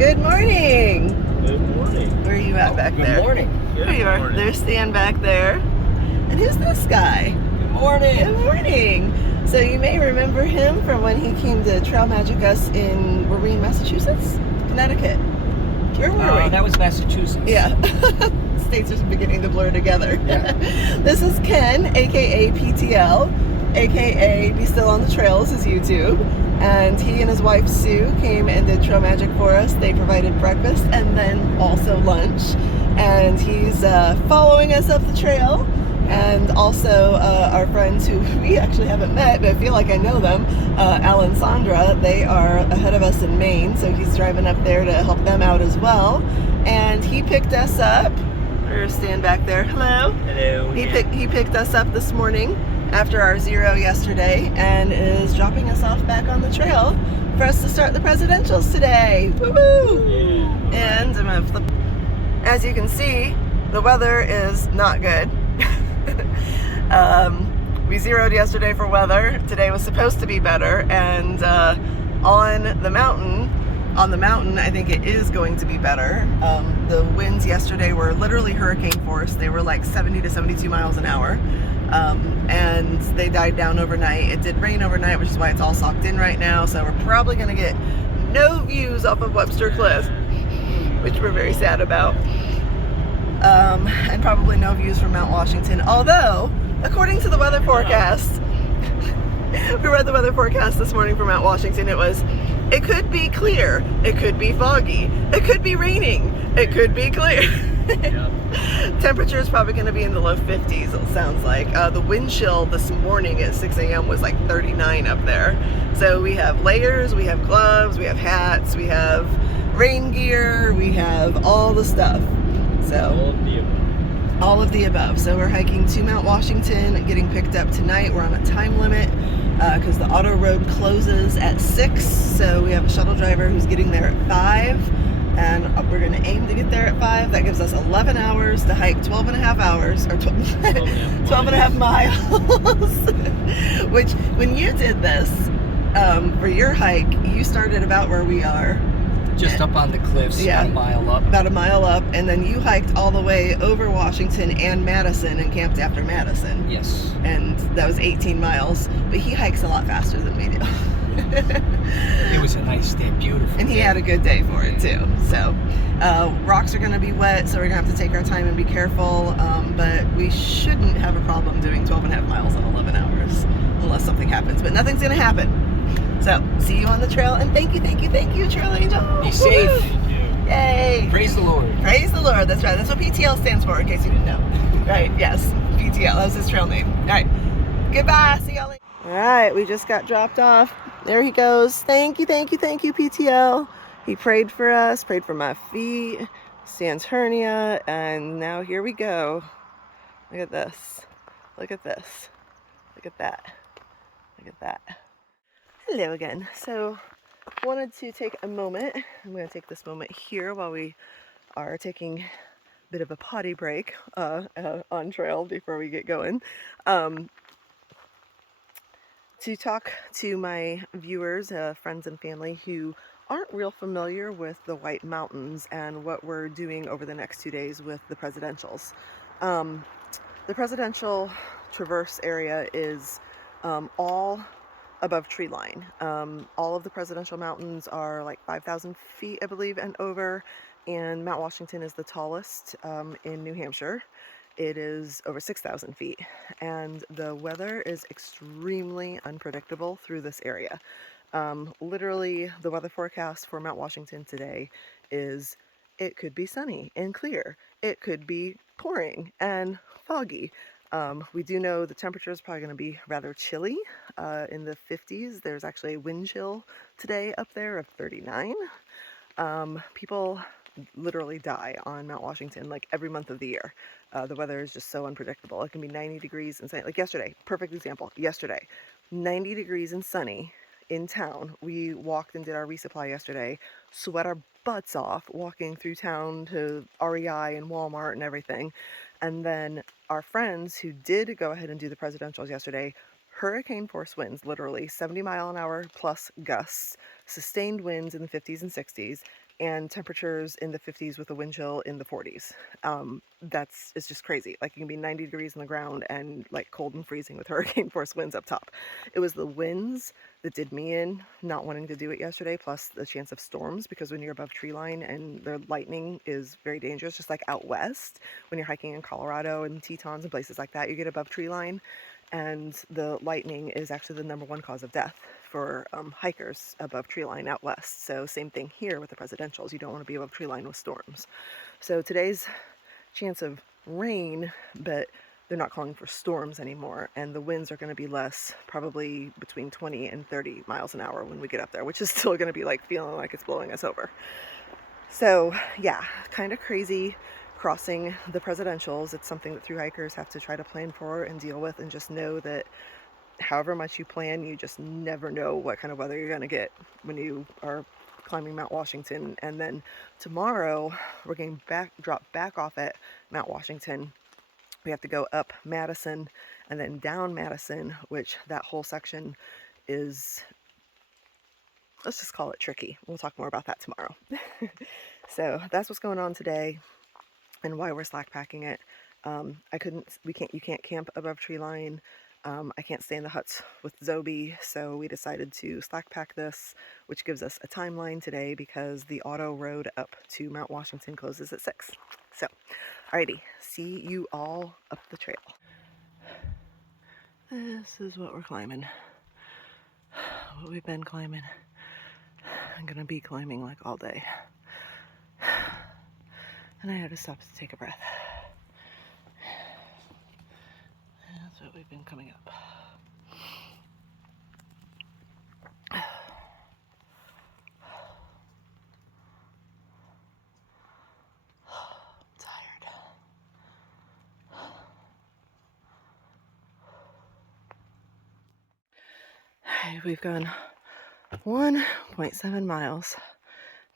Good morning. Good morning. Where are you at back there? Good morning. There you are. There's Stan back there. And who's this guy? Good morning. Good morning. So you may remember him from when he came to Trail Magic us were we in Massachusetts? Connecticut? Where were we? That was Massachusetts. Yeah. States are beginning to blur together. Yeah. This is Ken, aka PTL, aka Be Still on the Trails, his YouTube. And he and his wife Sue came and did Trail Magic for us. They provided breakfast and then also lunch. And he's following us up the trail. And also our friends who we actually haven't met, but I feel like I know them, Al and Sandra, they are ahead of us in Maine. So he's driving up there to help them out as well. And he picked us up. There's Stan back there. Hello. Hello. He picked us up this morning after our zero yesterday and is dropping us off back on the trail for us to start the presidentials today. Woo-hoo! Yeah. And I'm gonna flip. As you can see, the weather is not good. We zeroed yesterday for weather. Today was supposed to be better, and on the mountain, I think it is going to be better. The winds yesterday were literally hurricane force. They were like 70 to 72 miles an hour. And they died down overnight. It did rain overnight, which is why it's all socked in right now. So we're probably gonna get no views off of Webster Cliff, which we're very sad about. And probably no views from Mount Washington. Although, according to the weather forecast, we read the weather forecast this morning for Mount Washington. It could be clear, it could be foggy, it could be raining, it could be clear. Yep. Temperature is probably going to be in the low 50s, it sounds like. The wind chill this morning at 6 a.m. was like 39 up there. So we have layers, we have gloves, we have hats, we have rain gear, we have all the stuff. So all of the above. So we're hiking to Mount Washington, getting picked up tonight. We're on a time limit because the auto road closes at 6. So we have a shuttle driver who's getting there at 5. And we're going to aim to get there at 5. That gives us 11 hours to hike 12 and a half hours, or 12 and a half miles. Which, when you did this, for your hike, you started about where we are. Just up on the cliffs, Yeah. about a mile up. About a mile up, and then you hiked all the way over Washington and Madison and camped after Madison. Yes. And that was 18 miles. But he hikes a lot faster than we do. It was a nice day, beautiful. And he had a good day for it too. So rocks are going to be wet, so we're going to have to take our time and be careful. But we shouldn't have a problem doing 12 and a half miles in 11 hours unless something happens. But nothing's going to happen. So see you on the trail, and thank you, Trail Angel. Be safe. Woo-hoo. Yay. Praise the Lord. Praise the Lord. That's right. That's what PTL stands for, in case you didn't know. Right? Yes. PTL. That's his trail name. All right. Goodbye. See y'all later. All right. We just got dropped off. There he goes. Thank you, PTL. He prayed for us, prayed for my feet, Stan's hernia, and now here we go. Look at this. Look at this. Look at that. Look at that. Hello again. So, wanted to take a moment. I'm going to take this moment here while we are taking a bit of a potty break on trail before we get going. To talk to my viewers, friends and family who aren't real familiar with the White Mountains and what we're doing over the next 2 days with the presidentials. The presidential traverse area is all above tree line. All of the presidential mountains are like 5,000 feet, I believe, and over, and Mount Washington is the tallest in New Hampshire. It is over 6,000 feet, and the weather is extremely unpredictable through this area. Literally, the weather forecast for Mount Washington today is it could be sunny and clear. It could be pouring and foggy. We do know the temperature is probably going to be rather chilly, in the 50s. There's actually a wind chill today up there of 39. People literally die on Mount Washington like every month of the year. The weather is just so unpredictable. It can be 90 degrees and sunny. Like yesterday, perfect example. Yesterday, 90 degrees and sunny in town. We walked and did our resupply yesterday, sweat our butts off walking through town to REI and Walmart and everything. And then our friends who did go ahead and do the presidentials yesterday, hurricane force winds, literally 70 mile an hour plus gusts, sustained winds in the 50s and 60s, and temperatures in the 50s with a wind chill in the 40s. It's just crazy. Like, it can be 90 degrees on the ground and like cold and freezing with hurricane force winds up top. It was the winds that did me in not wanting to do it yesterday, plus the chance of storms, because when you're above tree line and the lightning is very dangerous, just like out west when you're hiking in Colorado and Tetons and places like that, you get above tree line and the lightning is actually the #1 cause of death for hikers above tree line out west. So same thing here with the presidentials. You don't want to be above tree line with storms. So today's chance of rain, but they're not calling for storms anymore, and the winds are going to be less, probably between 20 and 30 miles an hour when we get up there, which is still going to be like feeling like it's blowing us over. So yeah, kind of crazy crossing the presidentials. It's something that thru-hikers have to try to plan for and deal with, and just know that however much you plan, you just never know what kind of weather you're going to get when you are climbing Mount Washington. And then tomorrow we're getting dropped back off at Mount Washington. We have to go up Madison and then down Madison, which that whole section is, let's just call it tricky. We'll talk more about that tomorrow. So that's what's going on today and why we're slack packing it. You can't camp above tree line. I can't stay in the huts with Zobi, so we decided to slack pack this, which gives us a timeline today because the auto road up to Mount Washington closes at 6. So, alrighty, see you all up the trail. This is what we're climbing. What we've been climbing. I'm gonna be climbing like all day. And I had to stop to take a breath. That's what we've been coming up. We've gone 1.7 miles,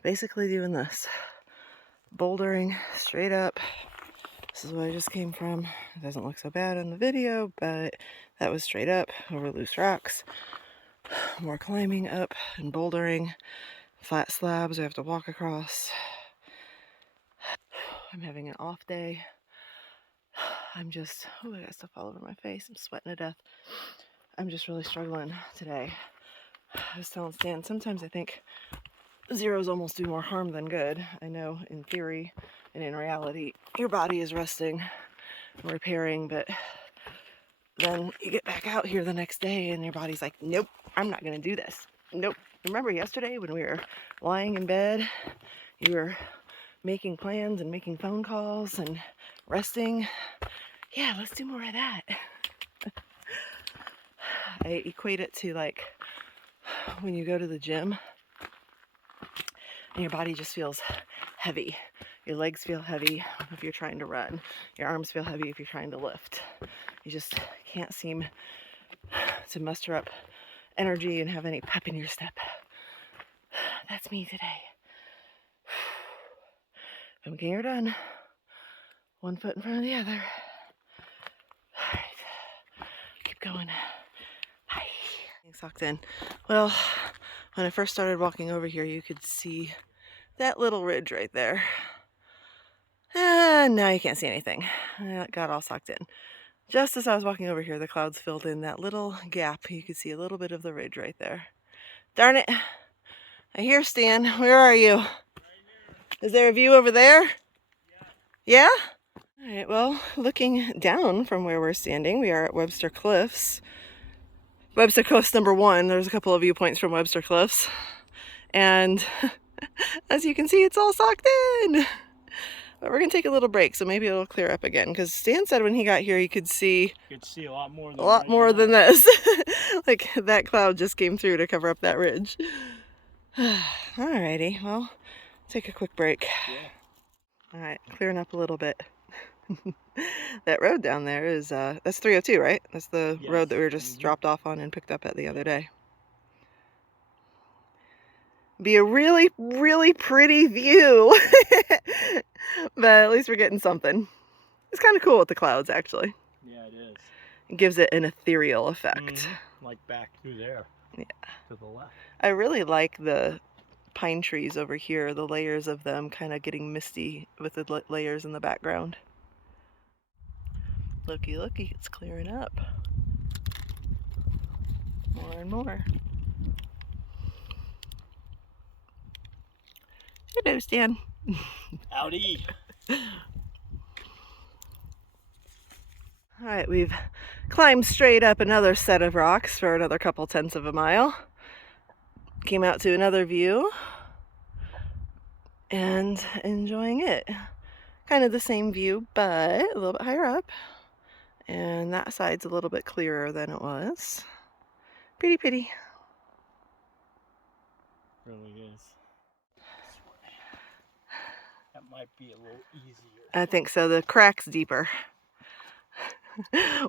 basically doing this, bouldering straight up. This is where I just came from. It doesn't look so bad in the video, but that was straight up over loose rocks. More climbing up and bouldering, flat slabs I have to walk across. I'm having an off day. I got stuff all over my face. I'm sweating to death. I'm just really struggling today. I was telling Stan, sometimes I think zeros almost do more harm than good. I know in theory and in reality, your body is resting and repairing, but then you get back out here the next day and your body's like, nope, I'm not going to do this. Nope. Remember yesterday when we were lying in bed, you were making plans and making phone calls and resting? Yeah, let's do more of that. I equate it to like when you go to the gym and your body just feels heavy. Your legs feel heavy if you're trying to run. Your arms feel heavy if you're trying to lift. You just can't seem to muster up energy and have any pep in your step. That's me today. I'm getting her done. One foot in front of the other. All right. Keep going. Bye. Sucked in. Well, when I first started walking over here, you could see that little ridge right there. And now you can't see anything. It got all sucked in. Just as I was walking over here, the clouds filled in that little gap. You could see a little bit of the ridge right there. Darn it. I hear Stan. Where are you? Right here. Is there a view over there? Yeah. Yeah? All right, well, looking down from where we're standing, we are at Webster Cliffs. Webster Cliffs #1. There's a couple of viewpoints from Webster Cliffs. And as you can see, it's all socked in. But we're going to take a little break, so maybe it'll clear up again. Because Stan said when he got here, he could see a lot more than this. Like, that cloud just came through to cover up that ridge. Alrighty, well, take a quick break. Yeah. Alright, clearing up a little bit. That road down there is, that's 302, right? That's the road that we were just dropped off on and picked up at the other day. Be a really, really pretty view. But at least we're getting something. It's kind of cool with the clouds, actually. Yeah, it is. It gives it an ethereal effect. Like back through there. Yeah. To the left. I really like the pine trees over here, the layers of them kind of getting misty with the layers in the background. Looky, looky, it's clearing up. More and more. Hello, Stan. Howdy. Alright, we've climbed straight up another set of rocks for another couple tenths of a mile. Came out to another view and enjoying it. Kind of the same view, but a little bit higher up. And that side's a little bit clearer than it was. Pretty pretty. Really is. That might be a little easier. I think so. The crack's deeper.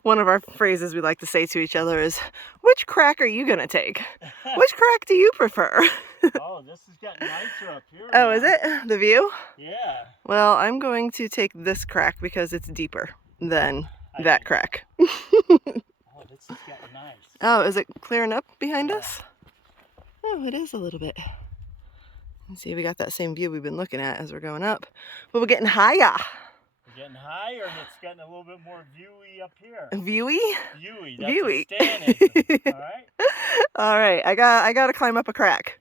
One of our phrases we like to say to each other is, which crack are you going to take? Which crack do you prefer? Oh, this is getting nicer up here. Oh, is it? The view? Yeah. Well, I'm going to take this crack because it's deeper than that crack. Oh, this is getting nice. Oh, is it clearing up behind us? Oh, it is a little bit. Let's see, we got that same view we've been looking at as we're going up. But we're getting higher. We're getting higher and it's getting a little bit more viewy up here. Viewy? Viewy. That's Viewy. what Stan is. All right? All right, I got to climb up a crack.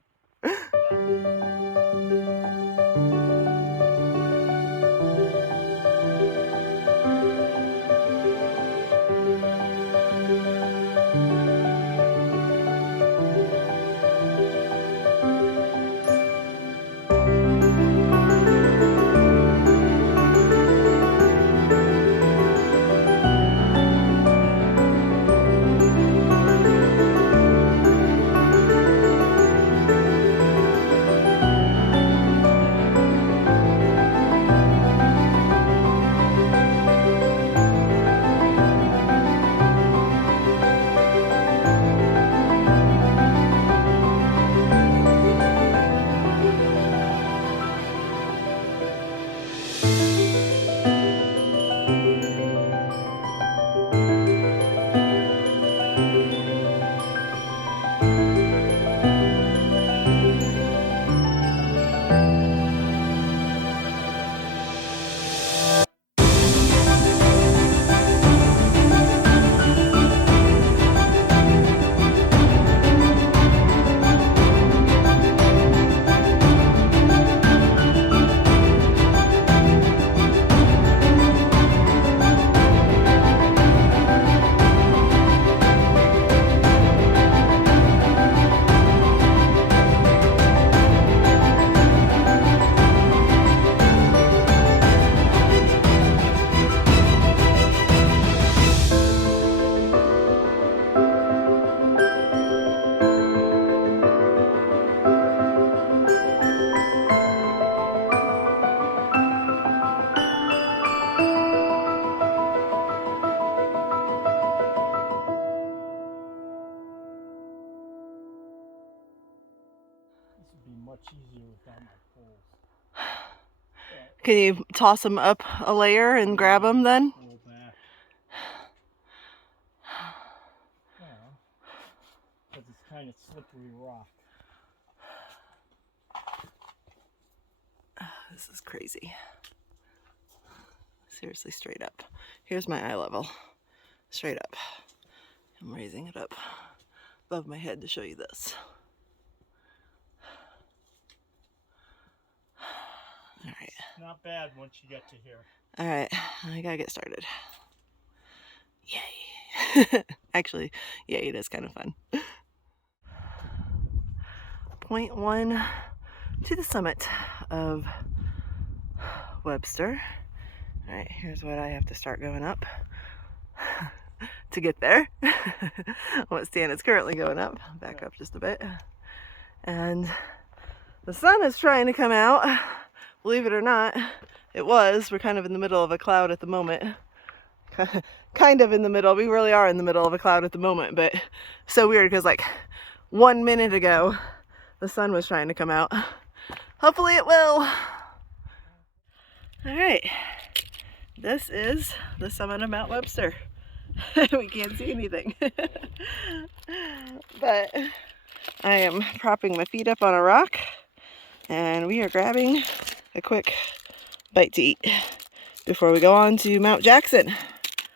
Much easier without my poles. Can you toss them up a layer and grab them then? Pull back. Well, because it's kind of slippery rock. This is crazy. Seriously, straight up. Here's my eye level. Straight up. I'm raising it up above my head to show you this. All right. Not bad once you get to here. All right, I gotta get started. Yay. Actually, yeah, it is kind of fun. Point 1 to the summit of Webster. All right, here's what I have to start going up to get there. What Stan is currently going up. Back up just a bit. And the sun is trying to come out. Believe it or not, it was. We're kind of in the middle of a cloud at the moment. Kind of in the middle. We really are in the middle of a cloud at the moment, but so weird because like 1 minute ago, the sun was trying to come out. Hopefully it will. All right, this is the summit of Mount Webster. We can't see anything. But I am propping my feet up on a rock And we are grabbing a quick bite to eat before we go on to Mount Jackson.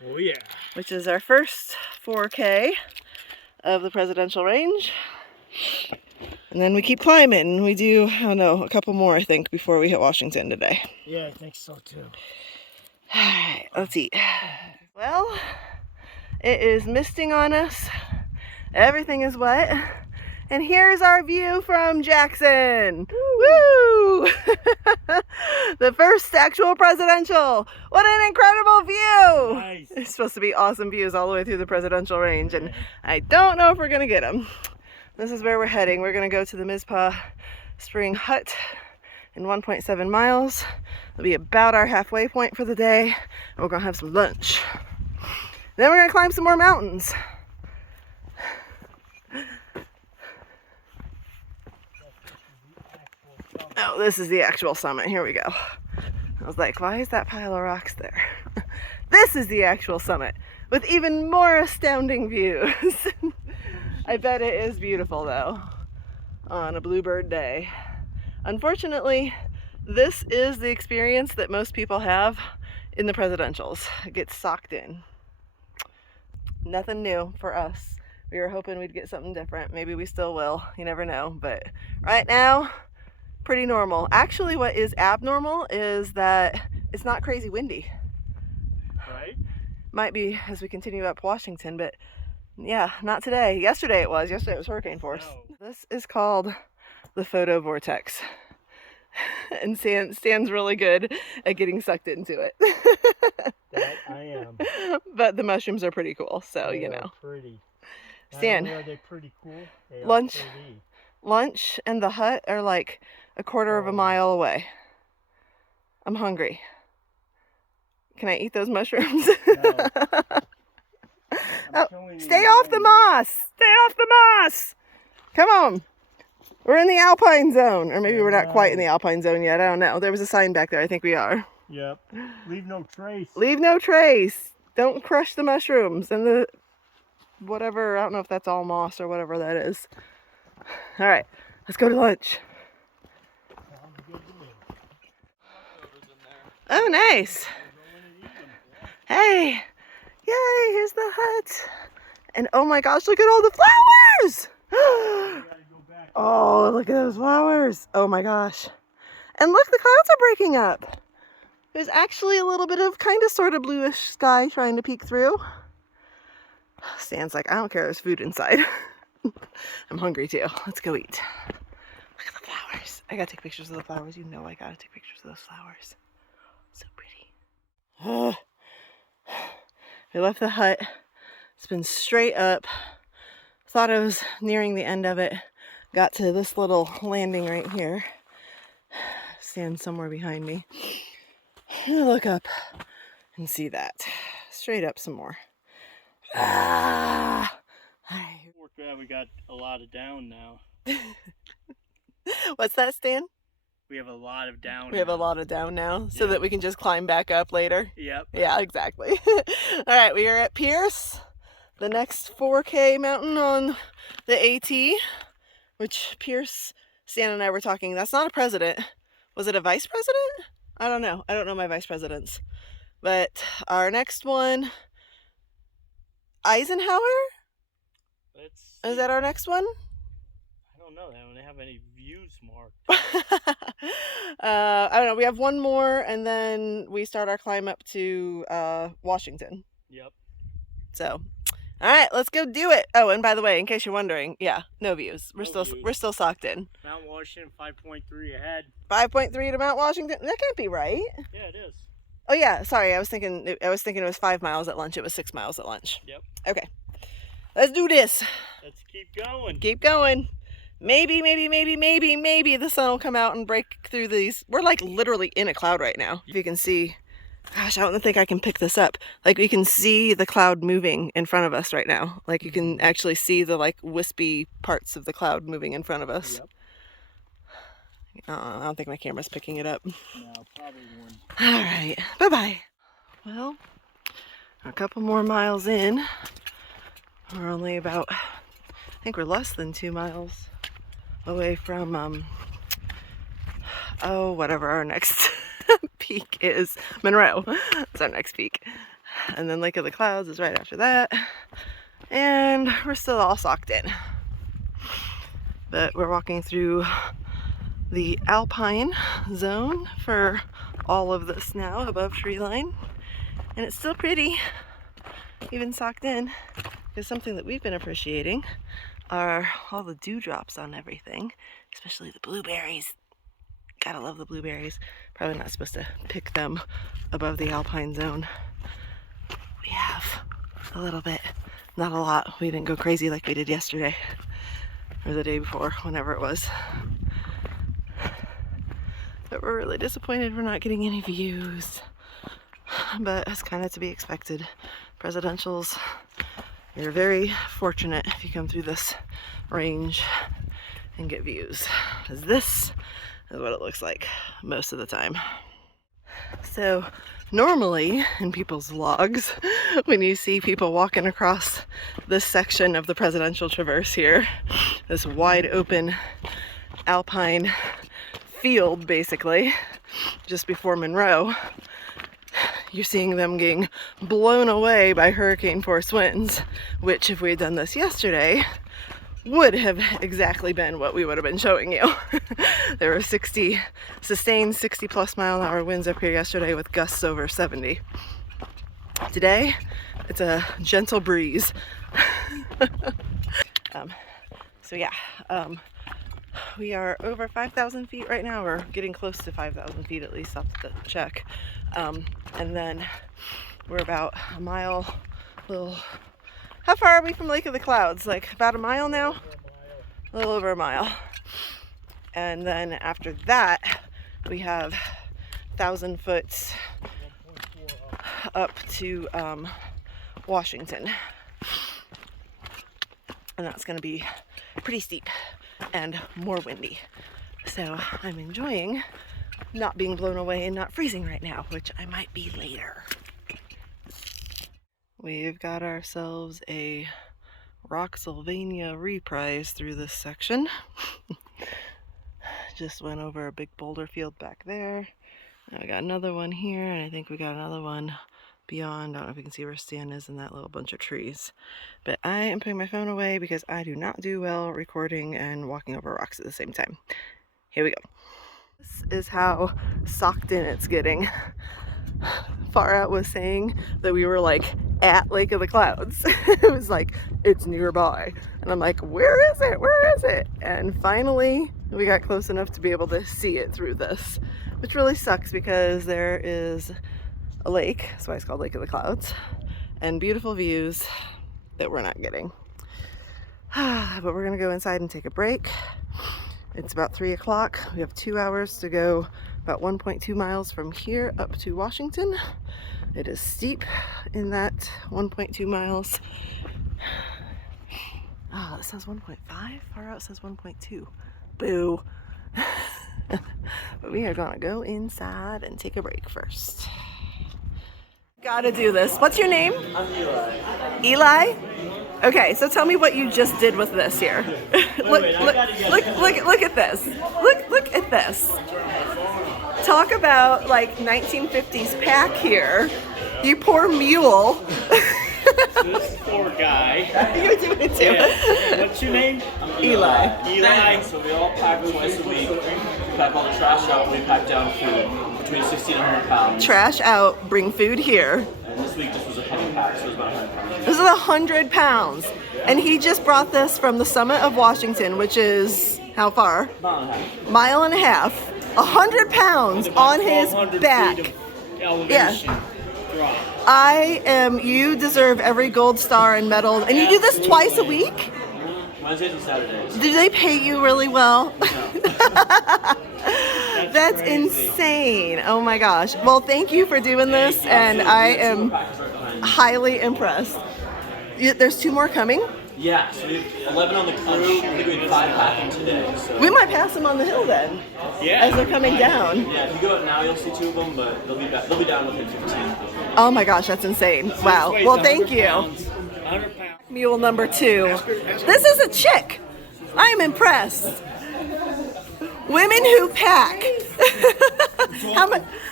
Oh yeah. Which is our first 4K of the presidential range. And then we keep climbing. We do, I don't know, a couple more I think before we hit Washington today. Yeah, I think so too. Alright, let's eat. Well, it is misting on us. Everything is wet. And here's our view from Jackson. Woo! The first actual presidential. What an incredible view! Nice. It's supposed to be awesome views all the way through the presidential range, and I don't know if we're gonna get them. This is where we're heading. We're gonna go to the Mizpah Spring Hut in 1.7 miles. It'll be about our halfway point for the day, and we're gonna have some lunch. Then we're gonna climb some more mountains. Oh, this is the actual summit. Here we go. I was like, why is that pile of rocks there? This is the actual summit with even more astounding views. I bet it is beautiful though on a bluebird day. Unfortunately, this is the experience that most people have in the presidentials. It gets socked in. Nothing new for us. We were hoping we'd get something different. Maybe we still will. You never know. But right now, pretty normal. Actually, what is abnormal is that it's not crazy windy. Right? Might be as we continue up Washington, but yeah, not today. Yesterday it was. Yesterday it was hurricane force. No. This is called the photo vortex. And Stan's really good at getting sucked into it. That I am. But the mushrooms are pretty cool, so They you are know. pretty. Stan. Not only are they pretty cool, they Lunch. are pretty. Lunch and the hut are like a quarter of a mile away. I'm hungry. Can I eat those mushrooms? No. Oh, stay off the moss! Stay off the moss! Come on! We're in the Alpine zone. Or maybe we're not quite in the Alpine zone yet. I don't know. There was a sign back there. I think we are. Yep. Leave no trace. Leave no trace. Don't crush the mushrooms and the whatever. I don't know if that's all moss or whatever that is. All right, let's go to lunch. Oh, nice. Hey, yay, here's the hut. And oh my gosh, look at all the flowers. Oh, look at those flowers. Oh my gosh. And look, the clouds are breaking up. There's actually a little bit of kind of sort of bluish sky trying to peek through. Stan's like, I don't care, there's food inside. I'm hungry too. Let's go eat. Look at the flowers. I gotta take pictures of the flowers. You know I gotta take pictures of those flowers. So pretty. We left the hut. It's been straight up. Thought I was nearing the end of it. Got to this little landing right here. Stand somewhere behind me. Look up and see that. Straight up some more. Ah! We're glad we got a lot of down now. What's that, Stan? We have a lot of down. We have a lot of down now, so that we can just climb back up later. Yep. Yeah, exactly. All right, we are at Pierce, the next 4K mountain on the AT, which Pierce, Stan and I were talking, that's not a president. Was it a vice president? I don't know. I don't know my vice presidents. But our next one, Eisenhower? Is that our next one? I don't know. They don't have any views marked. I don't know. We have one more, and then we start our climb up to Washington. Yep. So, all right, let's go do it. Oh, and by the way, in case you're wondering, yeah, no views. We're still socked in. Mount Washington 5.3 ahead. 5.3 to Mount Washington. That can't be right. Yeah, it is. Oh yeah, sorry. I was thinking it was 5 miles at lunch. It was 6 miles at lunch. Yep. Okay. Let's do this. Let's keep going. Keep going. Maybe the sun will come out and break through these. We're like literally in a cloud right now. If you can see, gosh, I don't think I can pick this up. Like we can see the cloud moving in front of us right now. Like you can actually see the like wispy parts of the cloud moving in front of us. Yep. I don't think my camera's picking it up. No, probably wouldn't. All right, bye-bye. Well, a couple more miles in. We're only about, I think we're less than 2 miles away from oh, whatever our next peak is. Monroe. That's our next peak. And then Lake of the Clouds is right after that. And we're still all socked in. But we're walking through the Alpine zone for all of this now, above tree line. And it's still pretty, even socked in. Because something that we've been appreciating are all the dewdrops on everything, especially the blueberries. Gotta love the blueberries. Probably not supposed to pick them above the Alpine zone. We have a little bit, not a lot. We didn't go crazy like we did yesterday or the day before, whenever it was. But we're really disappointed we're not getting any views. But it's kind of to be expected. Presidentials, you're very fortunate if you come through this range and get views. Because this is what it looks like most of the time. So normally in people's vlogs, when you see people walking across this section of the Presidential Traverse here, this wide open alpine field basically, just before Monroe, you're seeing them getting blown away by hurricane force winds, which if we had done this yesterday, would have exactly been what we would have been showing you. There were sustained 60 plus mile an hour winds up here yesterday with gusts over 70. Today, it's a gentle breeze. So yeah, we are over 5,000 feet right now. We're getting close to 5,000 feet at least, I'll have to check. And then we're about a mile, how far are we from Lake of the Clouds? Like about a mile now? A little over a mile. And then after that, we have 1,000 foot up to Washington. And that's gonna be pretty steep and more windy. So I'm enjoying not being blown away and not freezing right now, which I might be later. We've got ourselves a Rocksylvania reprise through this section. Just went over a big boulder field back there. Now we got another one here, and I think we got another one beyond. I don't know if you can see where Stan is in that little bunch of trees. But I am putting my phone away because I do not do well recording and walking over rocks at the same time. Here we go. This is how socked in it's getting. Far Out was saying that we were like at Lake of the Clouds. It was like, it's nearby. And I'm like, where is it? Where is it? And finally, we got close enough to be able to see it through this, which really sucks because there is a lake, that's why it's called Lake of the Clouds, and beautiful views that we're not getting. But we're gonna go inside and take a break. It's about 3 o'clock. We have 2 hours to go about 1.2 miles from here up to Washington. It is steep in that 1.2 miles. Oh, it says 1.5. Far Out says 1.2. Boo. But we are gonna go inside and take a break first. Gotta do this. What's your name? I'm Eli. Eli? Okay, so tell me what you just did with this here. Look at this. Look at this. Talk about like 1950s pack here. You poor mule. This poor guy. You do it too. Yeah. What's your name? Eli. Eli. So we all pack twice a week. We pack all the trash out. We pack down food between 60 and 100 pounds. Trash out, bring food here. And this week this was a heavy pack, so it was about 100 pounds. This is 100 pounds. And he just brought this from the summit of Washington, which is how far? Mile and a half. 100 pounds on his back. Elevation. Yeah. You deserve every gold star and medal. And you do this twice a week? Wednesdays and Saturdays. Do they pay you really well? No. That's insane. Oh my gosh. Well, thank you for doing this, and I am highly impressed. There's 2 more coming? Yeah, so we have 11 on the crew. I think we have 5 packing today. So. We might pass them on the hill then. Yeah. As they're coming down. Yeah, if you go out now, you'll see 2 of them, but they'll be down within 15. Oh my gosh, that's insane. Wow. Well, thank you. 100 pounds. Mule number 2. This is a chick. I am impressed. Women who pack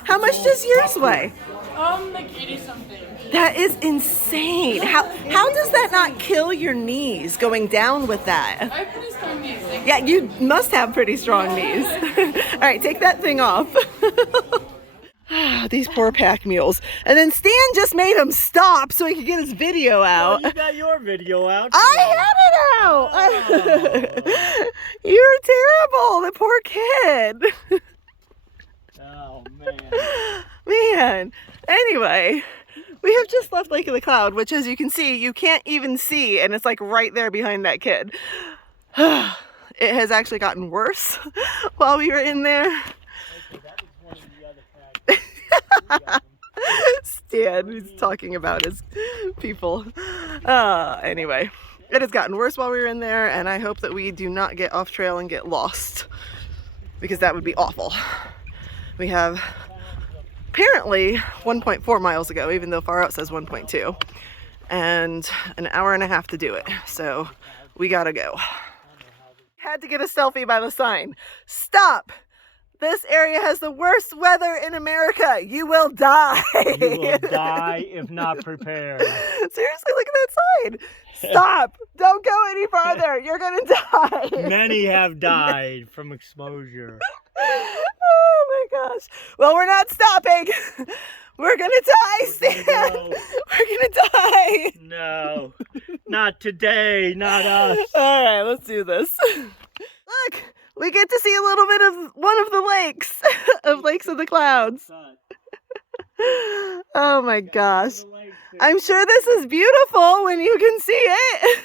How much does yours weigh? Like 80 something. That is insane. How does that not kill your knees going down with that? I have pretty strong knees. Yeah, you must have pretty strong knees. All right, take that thing off. These poor pack mules. And then Stan just made him stop so he could get his video out. Oh, you got your video out. I had it out. Oh. You're terrible, the poor kid. Oh, man. Man. Anyway, we have just left Lake of the Cloud, which, as you can see, you can't even see, and it's like right there behind that kid. It has actually gotten worse while we were in there. Okay, that was one of the other packs. Stan, he's talking about his people. Anyway, it has gotten worse while we were in there, and I hope that we do not get off trail and get lost, because that would be awful. We have apparently 1.4 miles ago, even though Far Out says 1.2, and an hour and a half to do it, so we gotta go. Had to get a selfie by the sign. Stop! This area has the worst weather in America. You will die. You will die if not prepared. Seriously, look at that sign. Stop. Don't go any farther. You're going to die. Many have died from exposure. Oh my gosh. Well, we're not stopping. We're going to die, Stan. We're going to die. No, not today, not us. All right, let's do this. Look, we get to see a little bit of one of the lakes, of Lakes of the Clouds. Oh my gosh. I'm sure this is beautiful when you can see it.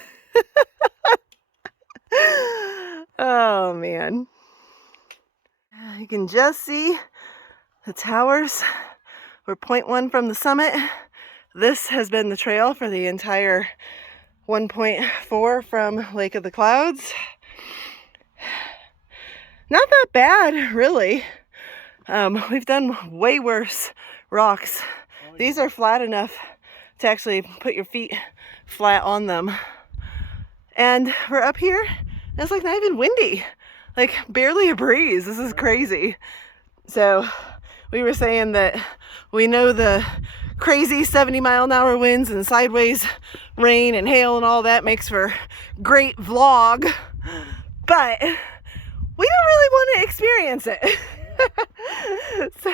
Oh man. You can just see the towers. We're 0.1 from the summit. This has been the trail for the entire 1.4 from Lake of the Clouds. Not that bad, really. We've done way worse rocks. These are flat enough to actually put your feet flat on them. And we're up here, and it's like not even windy. Like barely a breeze. This is crazy. So we were saying that we know the crazy 70-mile-an-hour winds and sideways rain and hail and all that makes for great vlog, but we don't really want to experience it. So,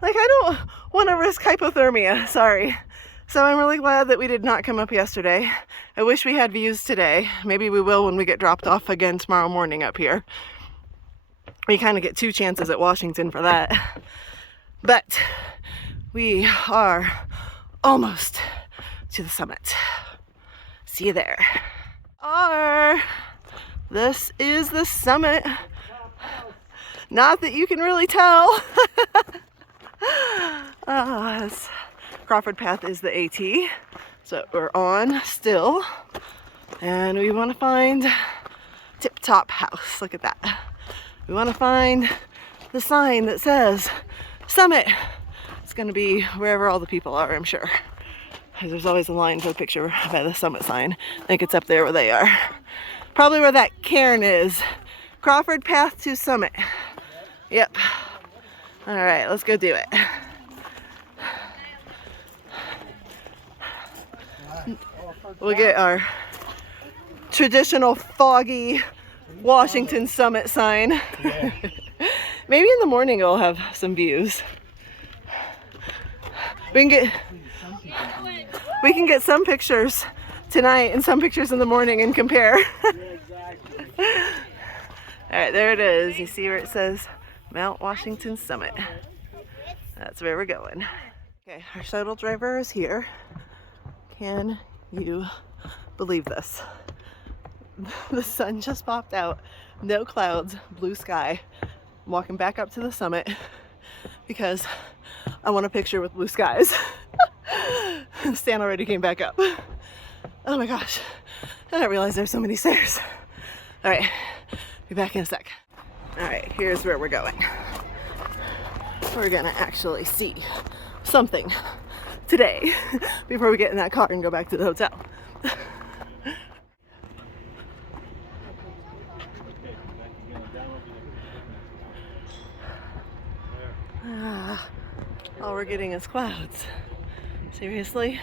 like, I don't want to risk hypothermia, sorry. So I'm really glad that we did not come up yesterday. I wish we had views today. Maybe we will when we get dropped off again tomorrow morning up here. We kind of get 2 chances at Washington for that. But we are almost to the summit. See you there. This is the summit. Not that you can really tell. Crawford Path is the AT. So we're on still. And we want to find Tip Top House. Look at that. We want to find the sign that says Summit. It's going to be wherever all the people are, I'm sure. There's always a line for the picture by the summit sign. I think it's up there where they are. Probably where that cairn is. Crawford Path to Summit. Yep. All right, let's go do it. We'll get our traditional foggy Washington Summit sign. Yeah. Maybe in the morning it'll have some views. We can get some pictures tonight and some pictures in the morning and compare. Yeah, exactly. All right, there it is. You see where it says Mount Washington Summit. That's where we're going. Okay, our shuttle driver is here. Can you believe this? The sun just popped out. No clouds, blue sky. I'm walking back up to the summit because I want a picture with blue skies. Stan already came back up. Oh my gosh. I didn't realize there's so many stairs. All right, be back in a sec. All right, here's where we're going. We're gonna actually see something today before we get in that car and go back to the hotel. we're getting is clouds. Seriously?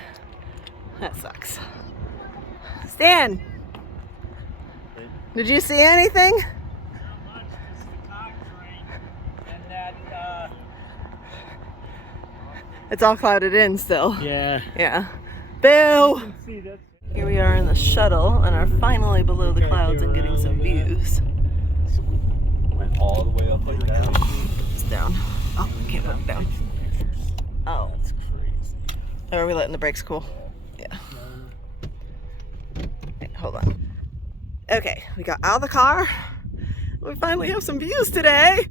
That sucks. Stan! Did you see anything? Not much, just the cock train and that, It's all clouded in still. yeah. Yeah. Boo! can see that. Here we are in the shuttle and are finally below the clouds and getting some views. Went all the way up like that. It's down. Oh, can't put it down. Oh. That's crazy. Are we letting the brakes cool? Yeah. Okay, hold on. Okay, we got out of the car. We finally have some views today.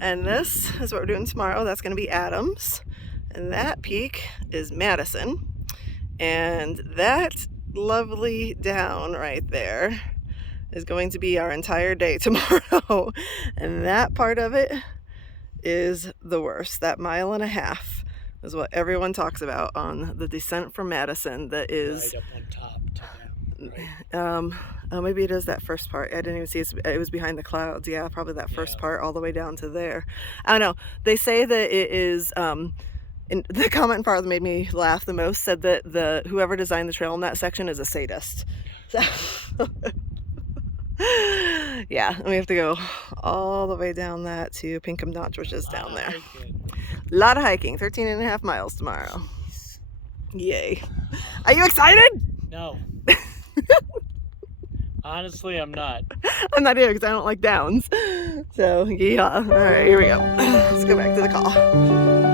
And this is what we're doing tomorrow. That's going to be Adams. And that peak is Madison. And that lovely down right there is going to be our entire day tomorrow. And that part of it is the worst. That 1.5 miles is what everyone talks about on the descent from Madison. That is Right up on top to them, right? maybe it is that first part. I didn't even see it was behind the clouds. Yeah, probably that first part all the way down to there. I don't know. They say that it is and the comment part that made me laugh the most said that whoever designed the trail in that section is a sadist. So yeah, and we have to go all the way down that to Pinkham Notch, which is down there. A lot of hiking, 13.5 miles tomorrow. Yay. Are you excited? No. Honestly, I'm not. I'm not either because I don't like downs. So yeah, all right, here we go. Let's go back to the call.